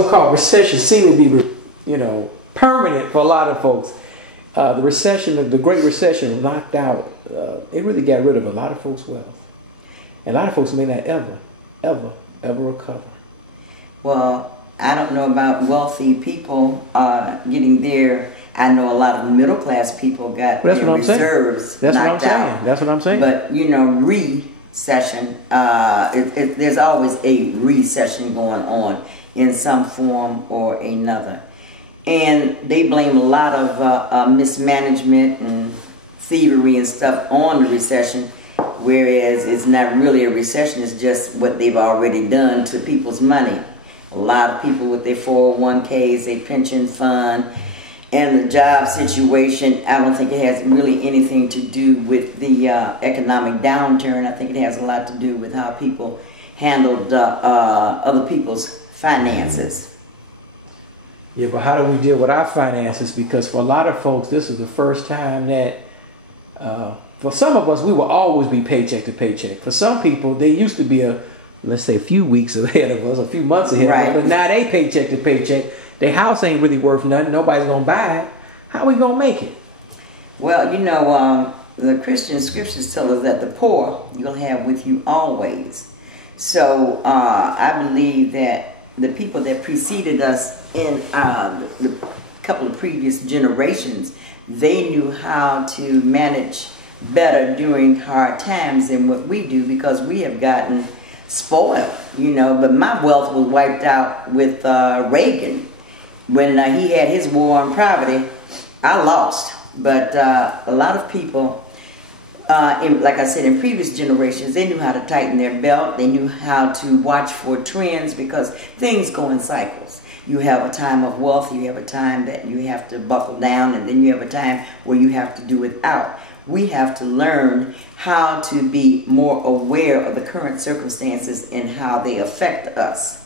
so-called recession seem to be, permanent for a lot of folks. The recession, the Great Recession, knocked out. It really got rid of a lot of folks' wealth, and a lot of folks may not ever recover. Well, I don't know about wealthy people getting there. I know a lot of middle class people got their reserves knocked out. That's what I'm saying. But recession, there's always a recession going on in some form or another. And they blame a lot of mismanagement and thievery and stuff on the recession, whereas it's not really a recession, it's just what they've already done to people's money. A lot of people with their 401ks, their pension fund, and the job situation, I don't think it has really anything to do with the economic downturn. I think it has a lot to do with how people handled other people's finances. Yeah, but how do we deal with our finances? Because for a lot of folks, this is the first time that, for some of us, we will always be paycheck to paycheck. For some people, they used to be let's say a few weeks ahead of us, a few months ahead of us, but now they paycheck to paycheck. Their house ain't really worth nothing. Nobody's going to buy it. How are we going to make it? Well, the Christian scriptures tell us that the poor you'll have with you always. So I believe that the people that preceded us in the couple of previous generations, they knew how to manage better during hard times than what we do, because we have gotten spoiled, but my wealth was wiped out with Reagan. When he had his war on poverty, I lost. But a lot of people, like I said, in previous generations, they knew how to tighten their belt. They knew how to watch for trends, because things go in cycles. You have a time of wealth, you have a time that you have to buckle down, and then you have a time where you have to do without. We have to learn how to be more aware of the current circumstances and how they affect us.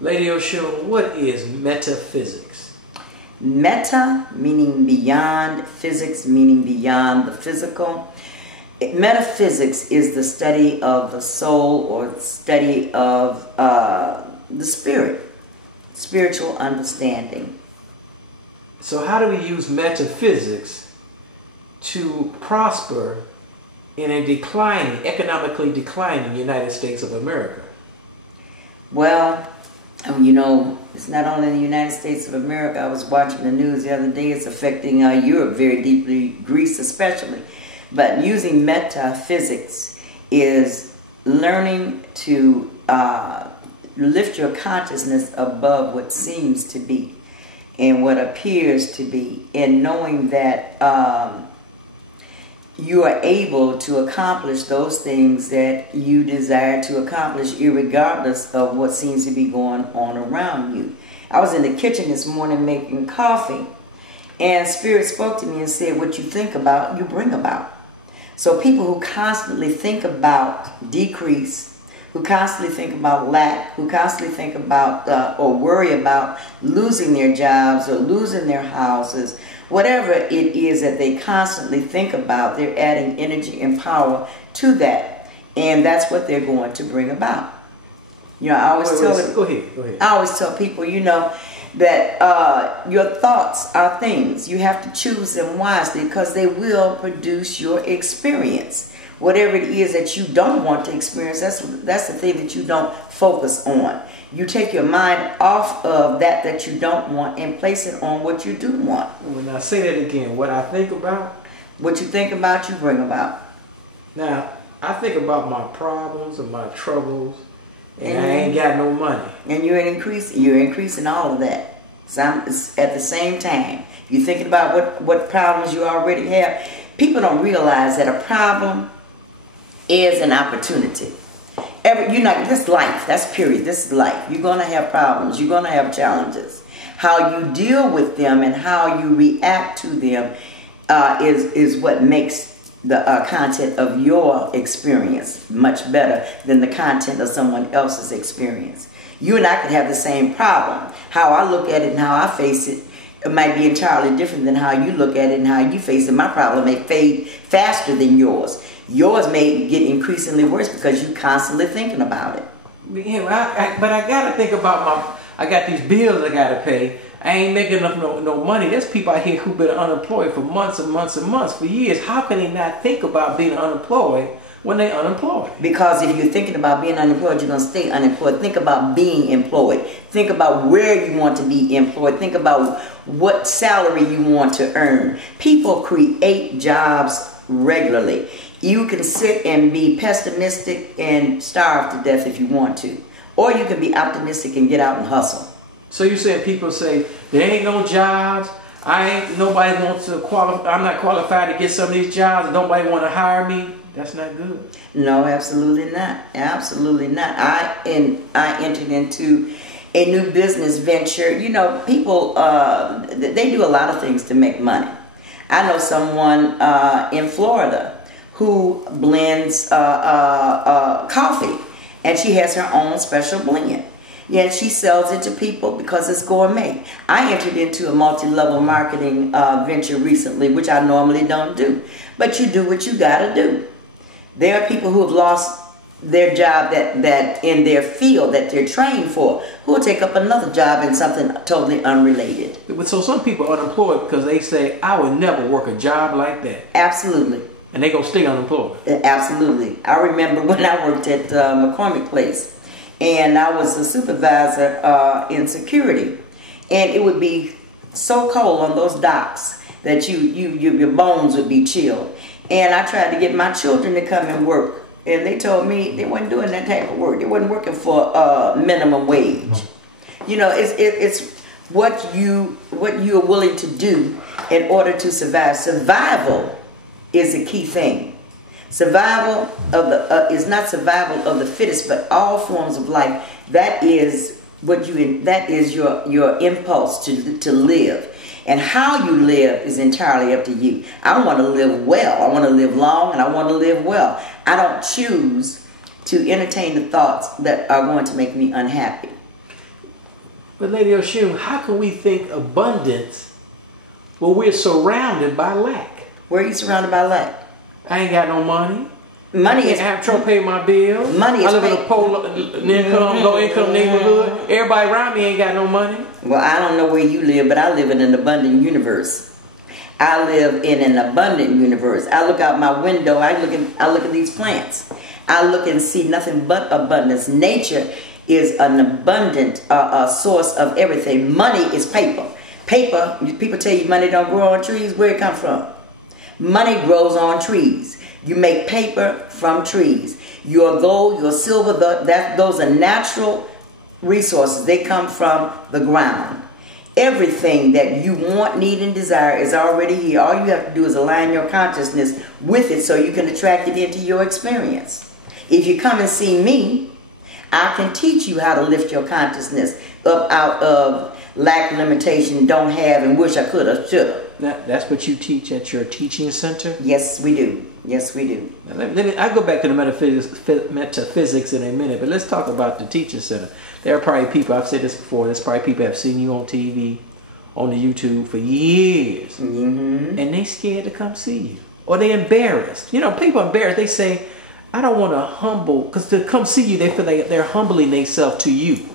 Lady O'Show, what is metaphysics? Meta meaning beyond, physics meaning beyond the physical. Metaphysics is the study of the soul, or study of the spirit, spiritual understanding. So how do we use metaphysics to prosper in a economically declining United States of America? Well, it's not only the United States of America. I was watching the news the other day. It's affecting Europe very deeply, Greece especially. But using metaphysics is learning to lift your consciousness above what seems to be and what appears to be, and knowing that you are able to accomplish those things that you desire to accomplish, irregardless of what seems to be going on around you. I was in the kitchen this morning making coffee, and Spirit spoke to me and said, what you think about, you bring about. So people who constantly think about decrease, who constantly think about lack, who constantly think about or worry about losing their jobs or losing their houses, whatever it is that they constantly think about, they're adding energy and power to that. And that's what they're going to bring about. I always Go ahead. I always tell people, that your thoughts are things. You have to choose them wisely, because they will produce your experience. Whatever it is that you don't want to experience, that's the thing that you don't focus on. You take your mind off of that you don't want and place it on what you do want. When I say that again, what I think about? What you think about, you bring about. Now, I think about my problems and my troubles, and I ain't got no money. And you're increasing all of that. It's at the same time. You're thinking about what problems you already have. People don't realize that a problem is an opportunity. This life, that's period. This is life. You're going to have problems. You're going to have challenges. How you deal with them and how you react to them is what makes the content of your experience much better than the content of someone else's experience. You and I could have the same problem. How I look at it and how I face it, it might be entirely different than how you look at it and how you face it. My problem may fade faster than yours. Yours may get increasingly worse because you're constantly thinking about it. Yeah, but I gotta think about I got these bills I gotta pay. I ain't making enough no money. There's people out here who've been unemployed for months and months and months, for years. How can they not think about being unemployed when they're unemployed? Because if you're thinking about being unemployed, you're going to stay unemployed. Think about being employed. Think about where you want to be employed. Think about what salary you want to earn. People create jobs regularly. You can sit and be pessimistic and starve to death if you want to. Or you can be optimistic and get out and hustle. So you're saying people say, there ain't no jobs. Nobody wants to qualify. I'm not qualified to get some of these jobs. Nobody want to hire me. That's not good. No, absolutely not. Absolutely not. I entered into a new business venture. You know, people, they do a lot of things to make money. I know someone in Florida who blends coffee, and she has her own special blend. Yeah, she sells it to people because it's gourmet. I entered into a multi-level marketing venture recently, which I normally don't do. But you do what you gotta do. There are people who have lost their job that in their field that they're trained for, who will take up another job in something totally unrelated. So some people are unemployed because they say, I would never work a job like that. Absolutely. And they gonna stay unemployed. Absolutely. I remember when I worked at McCormick Place, and I was a supervisor in security, and it would be so cold on those docks that your bones would be chilled. And I tried to get my children to come and work, and they told me they weren't doing that type of work. They wasn't working for minimum wage. You know, it's what you are willing to do in order to survive. Survival is a key thing. Survival of the is not survival of the fittest, but all forms of life. That is your impulse to live. And how you live is entirely up to you. I want to live well. I want to live long, and I want to live well. I don't choose to entertain the thoughts that are going to make me unhappy. But Lady Oshun, how can we think abundance when we're surrounded by lack? Where are you surrounded by lack? I ain't got no money. Money is. I have trouble paying my bills. Money is. I live in a low income neighborhood. Everybody around me ain't got no money. Well, I don't know where you live, but I live in an abundant universe. I live in an abundant universe. I look out my window. I look at these plants. I look and see nothing but abundance. Nature is an abundant source of everything. Money is paper. Paper. People tell you money don't grow on trees. Where it come from? Money grows on trees. You make paper from trees. Your gold, your silver, those are natural resources. They come from the ground. Everything that you want, need, and desire is already here. All you have to do is align your consciousness with it so you can attract it into your experience. If you come and see me, I can teach you how to lift your consciousness up out of lack, limitation, don't have, and wish I could have, should have. That's what you teach at your teaching center? Yes, we do. Yes, we do. I'll go back to the metaphysics in a minute, but let's talk about the teaching center. There are probably people, I've said this before, there's probably people that have seen you on TV, on the YouTube for years, and they scared to come see you. Or they embarrassed. You know, people are embarrassed. They say, I don't want to humble, because to come see you, they feel like they're humbling themselves to you.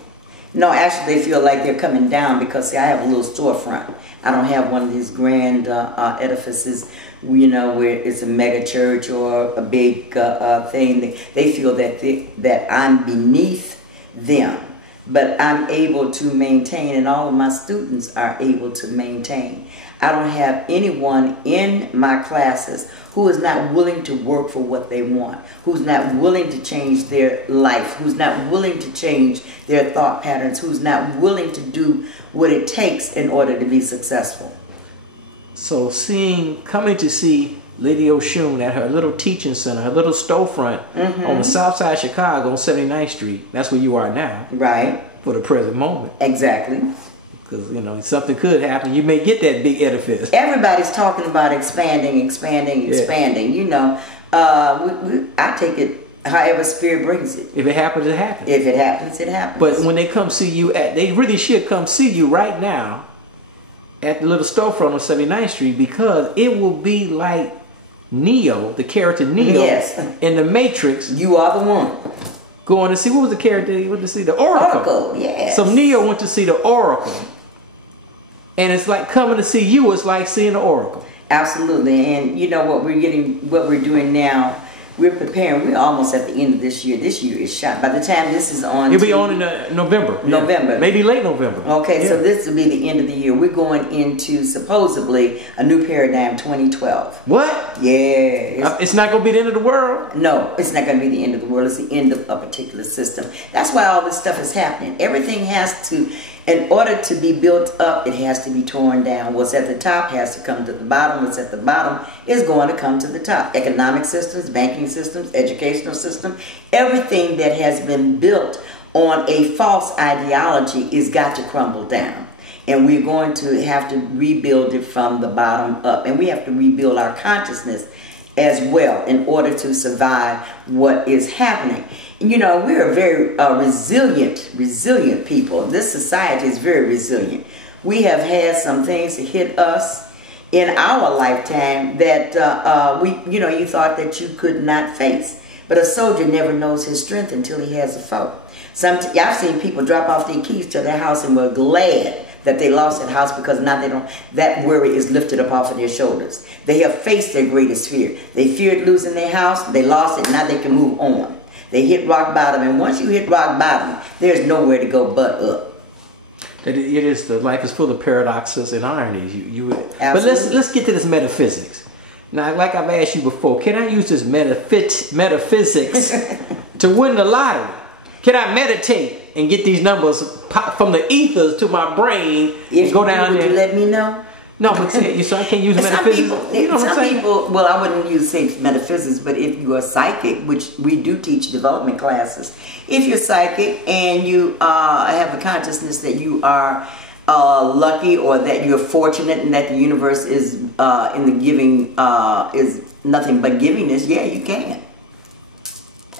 No, actually they feel like they're coming down because, see, I have a little storefront. I don't have one of these grand edifices, you know, where it's a mega church or a big thing. They feel that I'm beneath them. But I'm able to maintain, and all of my students are able to maintain. I don't have anyone in my classes who is not willing to work for what they want, who's not willing to change their life, who's not willing to change their thought patterns, who's not willing to do what it takes in order to be successful. So coming to see Lady Oshun at her little teaching center, her little storefront on the south side of Chicago on 79th Street. That's where you are now. Right. For the present moment. Exactly. Because, you know, something could happen. You may get that big edifice. Everybody's talking about expanding. You know, I take it however Spirit brings it. If it happens, it happens. If it happens, it happens. But when they come see you they really should come see you right now at the little storefront on 79th Street, because it will be like Neo, the character Neo, yes, in the Matrix. You are the one. going to see, what was the character he went to see? The Oracle. Oracle, yes. So Neo went to see the Oracle. And it's like coming to see you, it's like seeing the Oracle. Absolutely. And you know what we're doing now, we're preparing. We're almost at the end of this year. This year is shot. By the time this is on, it'll be on in November. November. Yeah. Maybe late November. Okay, yeah. So this will be the end of the year. We're going into supposedly a new paradigm 2012. What? Yeah. It's not going to be the end of the world? No, it's not going to be the end of the world. It's the end of a particular system. That's why all this stuff is happening. Everything has to, in order to be built up, it has to be torn down. What's at the top has to come to the bottom. What's at the bottom is going to come to the top. Economic systems, banking systems, educational system, everything that has been built on a false ideology is got to crumble down. And we're going to have to rebuild it from the bottom up. And we have to rebuild our consciousness as well in order to survive what is happening. And you know, we're a very resilient people. This society is very resilient. We have had some things to hit us in our lifetime that you thought that you could not face. But a soldier never knows his strength until he has a foe. I've seen people drop off their keys to their house and were glad that they lost that house because now they don't. That worry is lifted up off of their shoulders. They have faced their greatest fear. They feared losing their house. They lost it. Now they can move on. They hit rock bottom, and once you hit rock bottom, there's nowhere to go but up. It is. The life is full of paradoxes and ironies. But let's get to this metaphysics. Now, like I've asked you before, can I use this metaphysics to win the lottery? Can I meditate and get these numbers pop from the ethers to my brain and go down there? Would you let me know? No, but so I can't use metaphysics. Some people, well, I wouldn't use metaphysics, but if you are psychic, which we do teach development classes, if you're psychic and you have a consciousness that you are lucky or that you're fortunate and that the universe is in the giving is nothing but givingness, yeah, you can.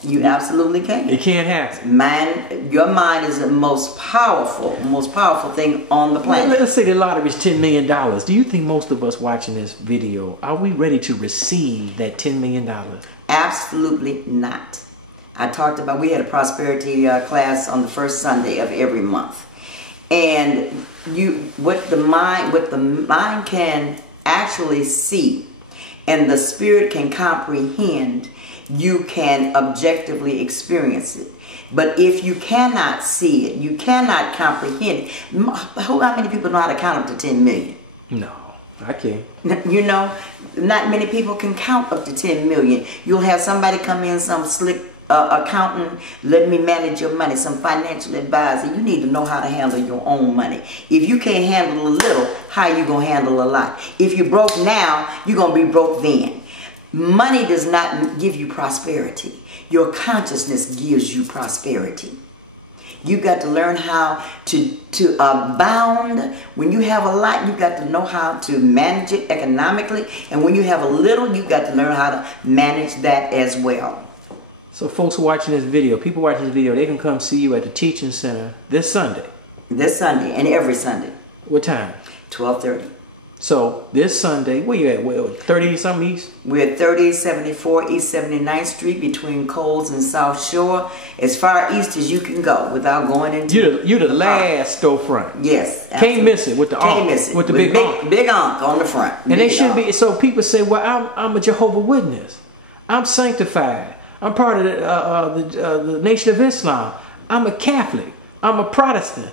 You absolutely can. It can't happen. Your mind is the most powerful thing on the planet. Well, let's say the lottery is $10 million. Do you think most of us watching this video, are we ready to receive that $10 million? Absolutely not. We had a prosperity class on the first Sunday of every month. And what the mind can actually see and the spirit can comprehend, you can objectively experience it. But if you cannot see it, you cannot comprehend it. How many people know how to count up to 10 million? No, I can't. You know, not many people can count up to 10 million. You'll have somebody come in, some slick accountant, let me manage your money, some financial advisor. You need to know how to handle your own money. If you can't handle a little, how you going to handle a lot? If you're broke now, you're going to be broke then. Money does not give you prosperity. Your consciousness gives you prosperity. You got to learn how to abound. When you have a lot, you got to know how to manage it economically. And when you have a little, you got to learn how to manage that as well. So folks watching this video, people watching this video, they can come see you at the Teaching Center this Sunday. This Sunday and every Sunday. What time? 12:30. So this Sunday, where you at? Well, 30 something East? We're at 3074 East 79th Street between Coles and South Shore. As far east as you can go without going into You're the last storefront. Yes. Absolutely. Can't miss it with the Can't miss it. With the big onk. Big onk on the front. And they should be. So people say, well, I'm a Jehovah's Witness. I'm sanctified. I'm part of the Nation of Islam. I'm a Catholic. I'm a Protestant.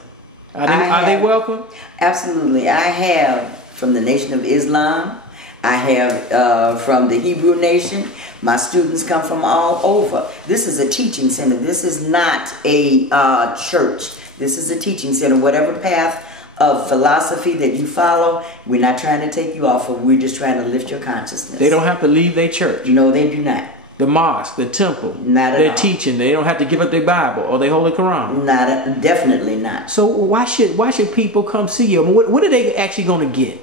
Are they welcome? Absolutely. I have from the Nation of Islam. I have from the Hebrew nation. My students come from all over. This is a teaching center. This is not a church. This is a teaching center. Whatever path of philosophy that you follow, we're not trying to take you off of. We're just trying to lift your consciousness. They don't have to leave their church. No, they do not. The mosque, the temple, their teaching. They don't have to give up their Bible or their Holy Quran. Definitely not. So why should people come see you? I mean, what are they actually going to get?